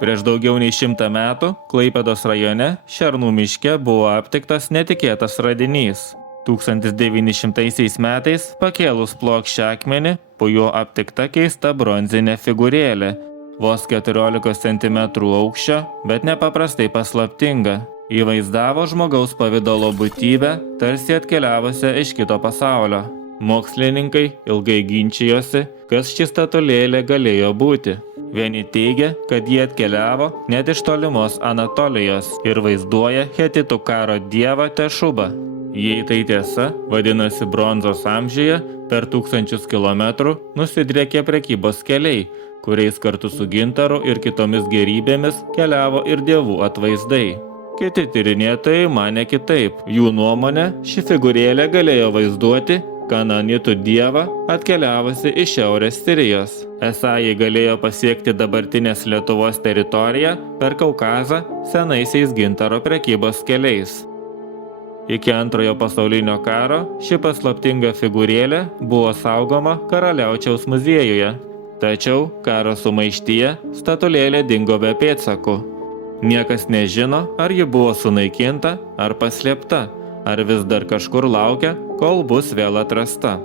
Prieš daugiau nei 100 metų Klaipėdos rajone Šernų miške buvo aptiktas netikėtas radinys. 1900 metais pakėlus plokščią akmenį, po juo aptikta keista bronzinė figūrėlė, vos 14 cm aukščio, bet nepaprastai paslaptinga. Įvaizdavo žmogaus pavidalo būtybę, tarsi atkeliavusią iš kito pasaulio. Mokslininkai ilgai ginčijosi, kas ši statulėlė galėjo būti. Vieni teigia, kad jie atkeliavo net iš tolimos Anatolijos ir vaizduoja hetitų karo dievą Tešubą. Jei tai tiesa, vadinasi bronzos amžiuje per 1000 kilometrų nusidriekė prekybos keliai, kuriais kartu su gintaru ir kitomis gėrybėmis keliavo ir dievų atvaizdai. Kiti tyrinėtojai manė kitaip. Jų nuomonė, ši figūrėlė galėjo vaizduoti kananitų dievą atkeliavusi iš šiaurės Sirijos. Esą jį galėjo pasiekti dabartinės Lietuvos teritoriją per Kaukazą senaisiais gintaro prekybos keliais. Iki Antrojo pasaulinio karo ši paslaptinga figūrėlė buvo saugoma Karaliaučiaus muziejuje. Tačiau karo sumaištyje statulėlė dingo be pėdsakų. Niekas nežino, ar ji buvo sunaikinta ar paslėpta, ar vis dar kažkur laukia, kol bus vėl atrasta.